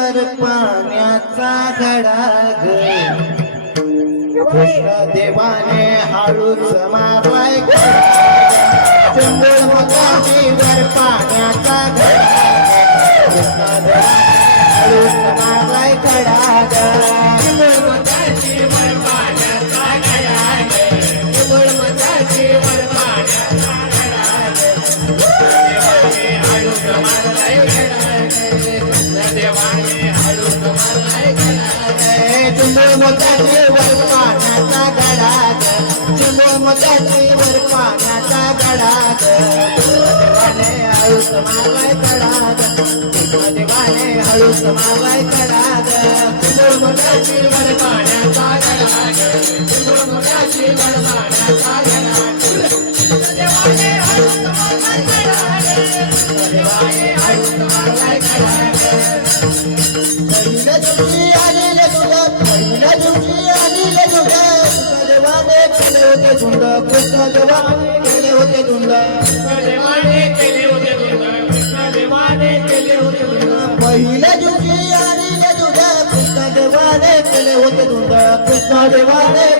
वर पाण्याचा घडा देवाने हळूच मारलाय. चंदन मुखाची वर पाणी पाण्याचा गडा ग चुंबळ मोत्याचे वर पाण्याचा गडा देवाने हळूच मारलाय कडा देवाने हळूच मारलाय कडा पाण्याचा गडा पहिल्या दिवशी आणि तुला पहिल्या देवाने केले होते धुंड कृष्ण देवाने केले होते धुंड कृष्ण देवाने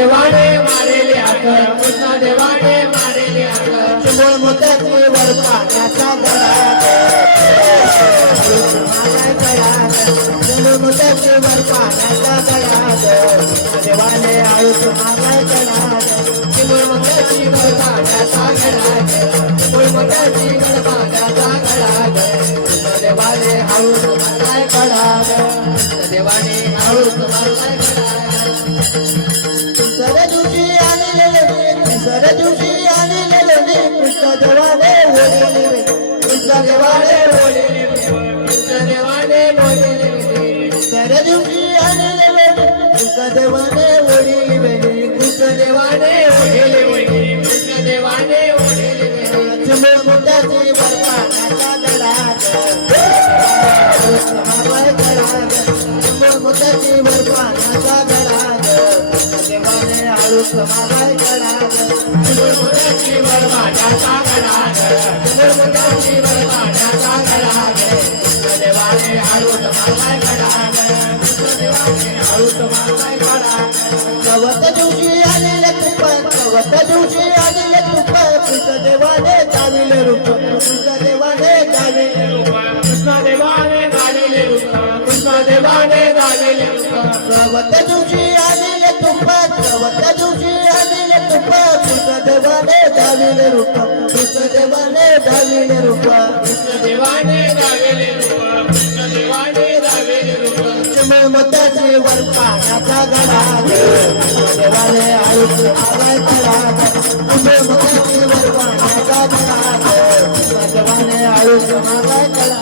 देवाने मारेले हाक कृष्ण देवाने मारेले हाक चिंबळ वर पाण्याचा वर पाण्याचा देवाने आयुष मागाय चिंबळ वर पाण्याचा चिंबळ तिसऱ्या दिवशी आणलेले कृष्ण देवाने ओढले कृष्ण देवाने ओढले कृष्ण देवाने दिवशी कृष्ण देवाने कृष्ण देवाने कृष्ण देवाने देवाने आळूस मागाय गडा चिमळ मोत्याची बरपाण्याचा गडा चिमळ मोत्याची बरपाण्याचा गडा देवाने आळूस मागाय गडा देवाने आळूस मागाय गडा कवत दिवशी आलेले तुप कवत दिवशी आलेले तुप कृष्ण देवाने दाविले रूप कृष्ण देवाने दाविले रूप. कृष्ण देवाने दाविले रूप कृष्ण देवाने दाविले रूप. कवत दिवशी आलेले तुप कवत दिवशी आलेले तुप कृष्ण देवाने दाविले रूप कृष्ण देवाने दाविले रूप. कृष्ण देवाने दाविले रूप कृष्ण देवाने दाविले रूप. चिमळ मताचे वर पाण्याचा गडा देवाने आयुष आलाय करा चिमळ मताचे वर पाण्याचा गडा देवाने आयुष आलाय करा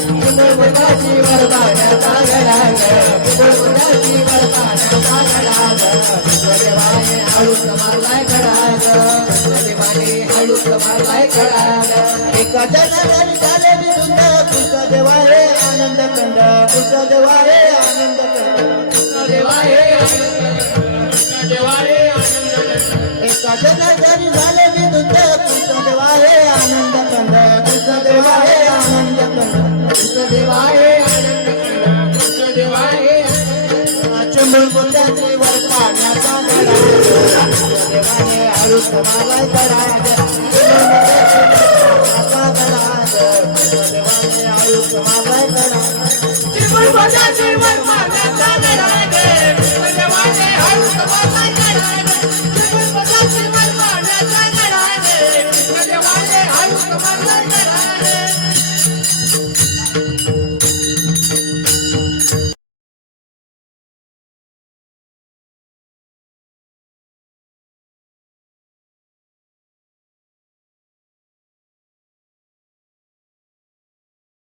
चिमळ मताची वर पाण्याचा गडा चिमळ मताची वर पाण्याचा गडा देवाने मारलाय करा देवाने आयुष मारलाय करा एका जनाने झाले विरुद्ध तुझा देवाने आनंद कंद तुझा देवाने आनंद कंद कृष्ण देवाने कृष्ण देवाने एका जनाने झाले विरुद्ध आनंद कंद कृष्ण देवाने आनंद कंद कृष्ण देवाने आनंद कंद कृष्ण बोलण्याचे वर काढण्याचा गडा देवाने आयुष मालाय